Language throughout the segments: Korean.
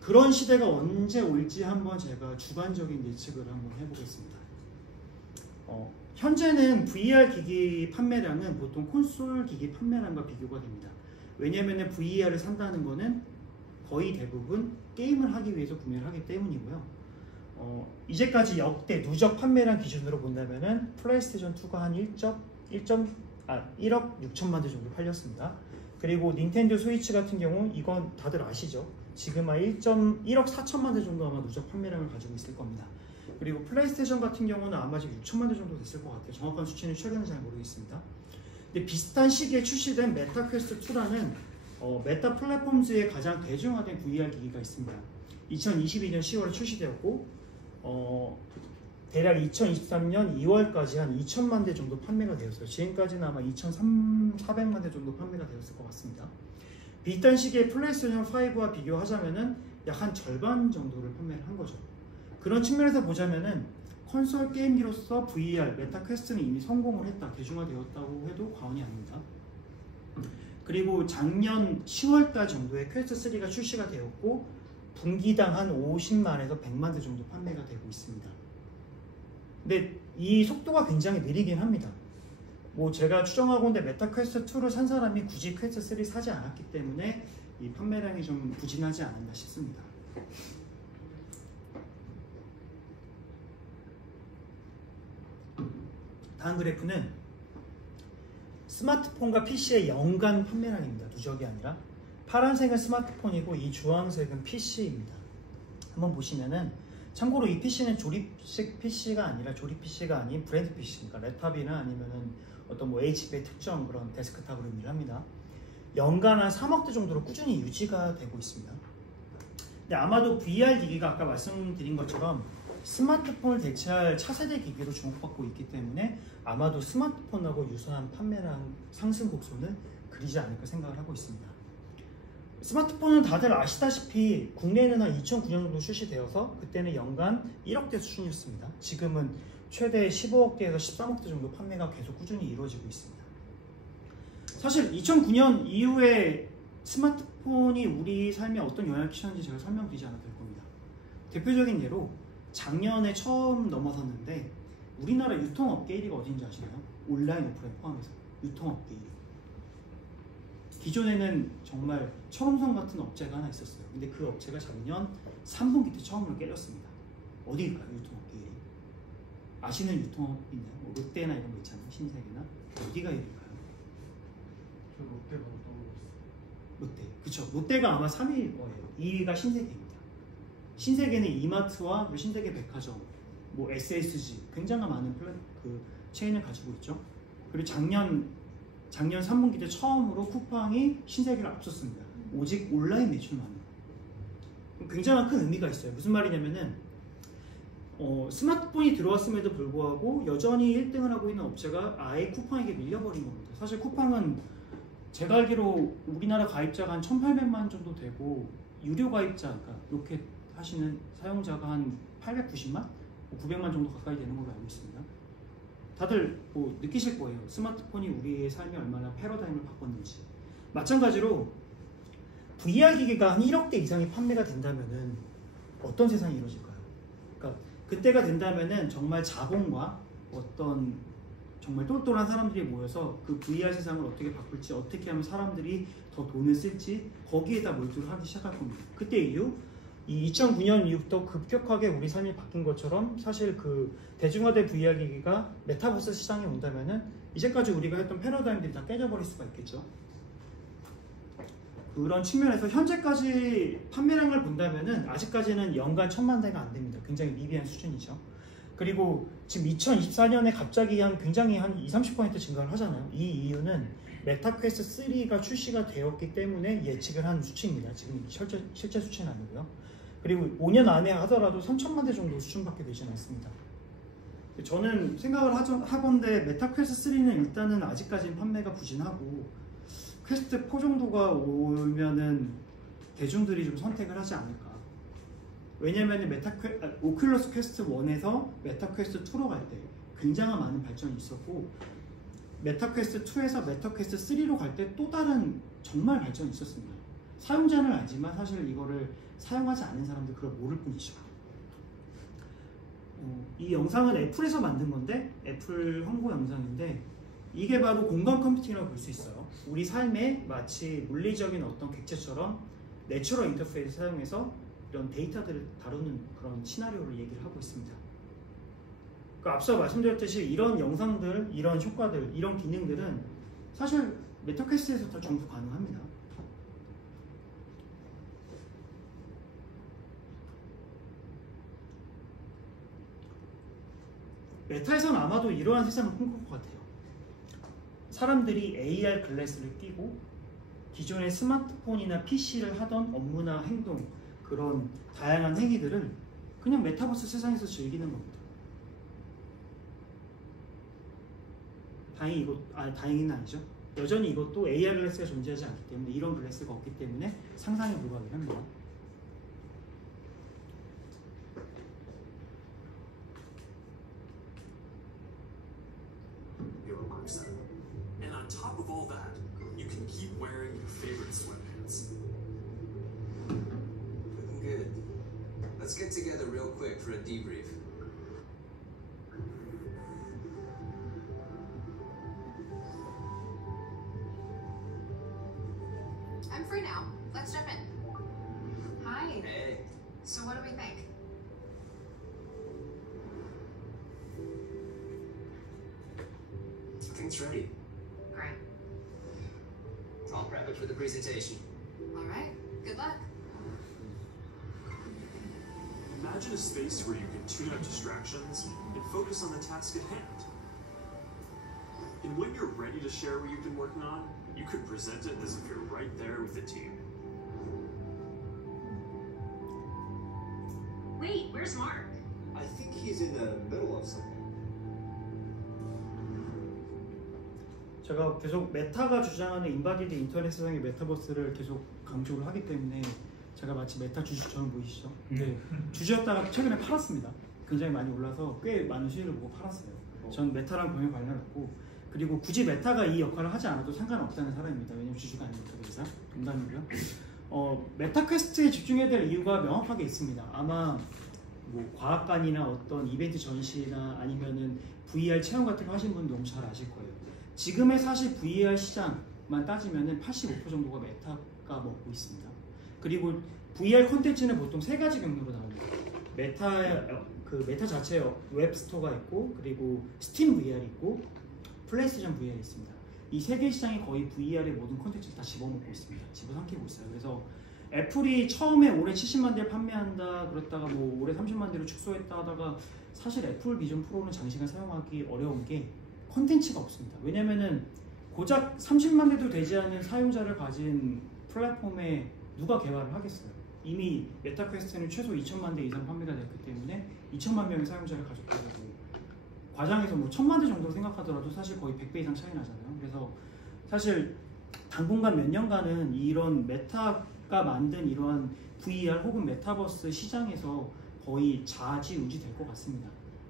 그런 시대가 언제 올지 한번 제가 주관적인 예측을 한번 해보겠습니다. 현재는 VR 기기 판매량은 보통 콘솔 기기 판매량과 비교가 됩니다. 왜냐하면 VR을 산다는 거는 거의 대부분 게임을 하기 위해서 구매를 하기 때문이고요. 이제까지 역대 누적 판매량 기준으로 본다면은 플레이스테이션 2가 한 1억 6천만 대 정도 팔렸습니다. 그리고 닌텐도 스위치 같은 경우 이건 다들 아시죠? 지금 한 1억 4천만 대 정도 아마 누적 판매량을 가지고 있을 겁니다. 그리고 플레이스테이션 같은 경우는 아마 지금 6천만 대 정도 됐을 것 같아요. 정확한 수치는 최근에 잘 모르겠습니다. 근데 비슷한 시기에 출시된 메타 퀘스트 2라는 메타 플랫폼즈의 가장 대중화된 VR 기기가 있습니다. 2022년 10월에 출시되었고 대략 2023년 2월까지 한 2천만 대 정도 판매가 되었어요. 지금까지는 아마 2,400만 대 정도 판매가 되었을 것 같습니다. 비슷한 시기에 플레이스테이션 5와 비교하자면은 약 한 절반 정도를 판매를 한 거죠. 그런 측면에서 보자면은 콘솔 게임기로서 VR, 메타 퀘스트는 이미 성공을 했다, 대중화되었다고 해도 과언이 아닙니다. 그리고 작년 10월달 정도에 퀘스트 3가 출시가 되었고 분기당 한 50만에서 100만 대 정도 판매가 되고 있습니다. 근데 이 속도가 굉장히 느리긴 합니다. 뭐 제가 추정하건대 메타 퀘스트 2를 산 사람이 굳이 퀘스트 3 사지 않았기 때문에 이 판매량이 좀 부진하지 않았나 싶습니다. 다음 그래프는 스마트폰과 PC의 연간 판매량입니다. 누적이 아니라. 파란색은 스마트폰이고 이 주황색은 PC입니다. 한번 보시면은 참고로 이 PC는 조립식 PC가 아니라 조립 PC가 아닌 브랜드 PC, 그러니까 랩탑이나 아니면은 어떤 뭐 HP의 특정 그런 데스크탑으로 의미를 합니다. 연간 한 3억 대 정도로 꾸준히 유지가 되고 있습니다. 근데 아마도 VR 기기가 아까 말씀드린 것처럼 스마트폰을 대체할 차세대 기기로 주목받고 있기 때문에 아마도 스마트폰하고 유사한 판매량 상승 곡선을 그리지 않을까 생각을 하고 있습니다. 스마트폰은 다들 아시다시피 국내에는 한 2009년 정도 출시되어서 그때는 연간 1억대 수준이었습니다. 지금은 최대 15억대에서 13억대 정도 판매가 계속 꾸준히 이루어지고 있습니다. 사실 2009년 이후에 스마트폰이 우리 삶에 어떤 영향을 끼쳤는지 제가 설명드리지 않아도 될 겁니다. 대표적인 예로 작년에 처음 넘어섰는데 우리나라 유통업계 1위가 어딘지 아시나요? 온라인 오프라인 포함해서 유통업계 1위. 기존에는 정말 철옹성 같은 업체가 하나 있었어요. 근데 그 업체가 작년 3분기 때 처음으로 깨졌습니다. 어디일까요? 유통업계 1위. 아시는 유통업 있나요? 뭐 롯데나 이런 거 있잖아요. 신세계나. 어디가 1위일까요? 저 롯데 보고 떠올랐어요. 롯데. 그쵸. 롯데가 아마 3위일 거예요. 2위가 신세계입니다. 신세계는 이마트와 신세계 백화점, 뭐 SSG 굉장히 많은 체인을 가지고 있죠. 그리고 작년 3분기 때 처음으로 쿠팡이 신세계를 앞섰습니다. 오직 온라인 매출만으로. 굉장한 큰 의미가 있어요. 무슨 말이냐면은 스마트폰이 들어왔음에도 불구하고 여전히 1등을 하고 있는 업체가 아예 쿠팡에게 밀려버린 겁니다. 사실 쿠팡은 제가 알기로 우리나라 가입자가 한 1,800만 정도 되고 유료 가입자, 그러니까 로켓 하시는 사용자가 한 890만? 900만 정도 가까이 되는 걸로 알고 있습니다. 다들 뭐 느끼실 거예요. 스마트폰이 우리의 삶에 얼마나 패러다임을 바꿨는지. 마찬가지로 VR 기기가 한 1억대 이상이 판매가 된다면은 어떤 세상이 이루어질까요? 그러니까 그때가 된다면은 정말 자본과 어떤 정말 똘똘한 사람들이 모여서 그 VR 세상을 어떻게 바꿀지, 어떻게 하면 사람들이 더 돈을 쓸지 거기에다 몰두를 하기 시작할 겁니다. 그때 이후 이 2009년 이후부터 급격하게 우리 삶이 바뀐 것처럼 사실 그 대중화된 VR 기기가 메타버스 시장에 온다면은 이제까지 우리가 했던 패러다임들이 다 깨져버릴 수가 있겠죠. 그런 측면에서 현재까지 판매량을 본다면은 아직까지는 연간 1,000만 대가 안 됩니다. 굉장히 미비한 수준이죠. 그리고 지금 2024년에 갑자기 굉장히 한 20-30% 증가를 하잖아요. 이 이유는 메타 퀘스트 3가 출시가 되었기 때문에 예측을 한 수치입니다. 지금 실제 수치는 아니고요. 그리고 5년 안에 하더라도 3,000만 대 정도 수준밖에 되지는 않습니다. 저는 생각을 하건대 메타 퀘스트 3는 일단은 아직까지는 판매가 부진하고 퀘스트 4 정도가 오면은 대중들이 좀 선택을 하지 않을까. 왜냐면은 오큘러스 퀘스트 1에서 메타 퀘스트 2로 갈 때 굉장한 많은 발전이 있었고 메타 퀘스트 2에서 메타 퀘스트 3로 갈 때 또 다른 정말 발전이 있었습니다. 사용자는 알지만 사실 이거를 사용하지 않은 사람들 그걸 모를 뿐이죠. 이 영상은 애플에서 만든 건데 애플 홍보 영상인데 이게 바로 공간 컴퓨팅이라고 볼 수 있어요. 우리 삶에 마치 물리적인 어떤 객체처럼 내추럴 인터페이스 사용해서 이런 데이터들을 다루는 그런 시나리오를 얘기를 하고 있습니다. 그러니까 앞서 말씀드렸듯이 이런 영상들, 이런 효과들, 이런 기능들은 사실 메타퀘스트에서 다 전부 가능합니다. 메타에서는 아마도 이러한 세상을 꿈꿀 것 같아요. 사람들이 AR 글래스를 끼고 기존의 스마트폰이나 PC를 하던 업무나 행동, 그런 다양한 행위들을 그냥 메타버스 세상에서 즐기는 겁니다. 다행히는 아니죠. 여전히 이것도 AR 글래스가 존재하지 않기 때문에 이런 글래스가 없기 때문에 상상에 불과합니다. And on top of all that, you can keep wearing your favorite sweatpants. Looking good. Let's get together real quick for a debrief. I'm free now. Let's jump in. Hi. Hey. So what do we think? I think it's ready. Great. I'll prep it for the presentation. All right. Good luck. Imagine a space where you can tune out distractions and focus on the task at hand. And when you're ready to share what you've been working on, you could present it as if you're right there with the team. Wait, where's Mark? I think he's in the middle of something. 제가 계속 메타가 주장하는 인바디드 인터넷 세상의 메타버스를 계속 강조를 하기 때문에 제가 마치 메타 주주처럼 보이시죠? 네. 주주였다가 최근에 팔았습니다. 굉장히 많이 올라서 꽤 많은 수익을 보고 팔았어요. 전 메타랑 병에 관련없고 그리고 굳이 메타가 이 역할을 하지 않아도 상관없다는 사람입니다. 왜냐면 주주가 아니니까 그래서 농담이고요. 메타 퀘스트에 집중해야 될 이유가 명확하게 있습니다. 아마 뭐 과학관이나 어떤 이벤트 전시나 아니면은 VR 체험 같은 거 하신 분 너무 잘 아실 거예요. 지금의 사실 VR 시장만 따지면은 85% 정도가 메타가 먹고 있습니다. 그리고 VR 콘텐츠는 보통 세 가지 경로로 나옵니다. 메타 자체 웹 스토어가 있고 그리고 스팀 VR이 있고 플레이스테이션 VR이 있습니다. 이 세 개 시장이 거의 VR의 모든 콘텐츠를 다 집어먹고 있습니다. 집어삼키고 있어요. 그래서 애플이 처음에 올해 70만 대를 판매한다 그랬다가 뭐 올해 30만 대로 축소했다 하다가 사실 애플 비전 프로는 장시간 사용하기 어려운 게 콘텐츠가 없습니다. 왜냐면은 고작 30만 대도 되지 않는 사용자를 가진 플랫폼에 누가 개발을 하겠어요. 이미 메타퀘스트는 최소 2천만 대 이상 판매가 됐기 때문에 2천만 명의 사용자를 가졌다고 과장해서 뭐 1,000만 대 정도로 생각하더라도 사실 거의 100배 이상 차이 나잖아요. 그래서 사실 당분간 몇 년간은 이런 메타가 만든 이러한 VR 혹은 메타버스 시장에서 거의 좌지우지 될 것 같습니다.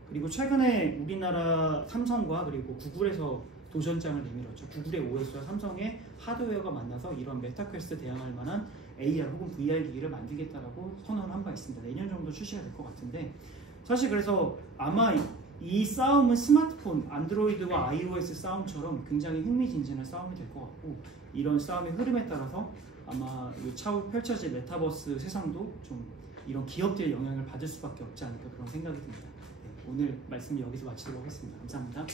그리고 최근에 우리나라 삼성과 그리고 구글에서 도전장을 내밀었죠. 구글의 OS와 삼성의 하드웨어가 만나서 이런 메타퀘스트 대항할 만한 AR 혹은 VR 기기를 만들겠다라고 선언을 한 바 있습니다. 내년 정도 출시가 될 것 같은데 사실 그래서 아마 이 싸움은 스마트폰, 안드로이드와 iOS 싸움처럼 굉장히 흥미진진한 싸움이 될 것 같고 이런 싸움의 흐름에 따라서 아마 차후 펼쳐질 메타버스 세상도 좀 이런 기업들의 영향을 받을 수밖에 없지 않을까 그런 생각이 듭니다. 네, 오늘 말씀 여기서 마치도록 하겠습니다. 감사합니다.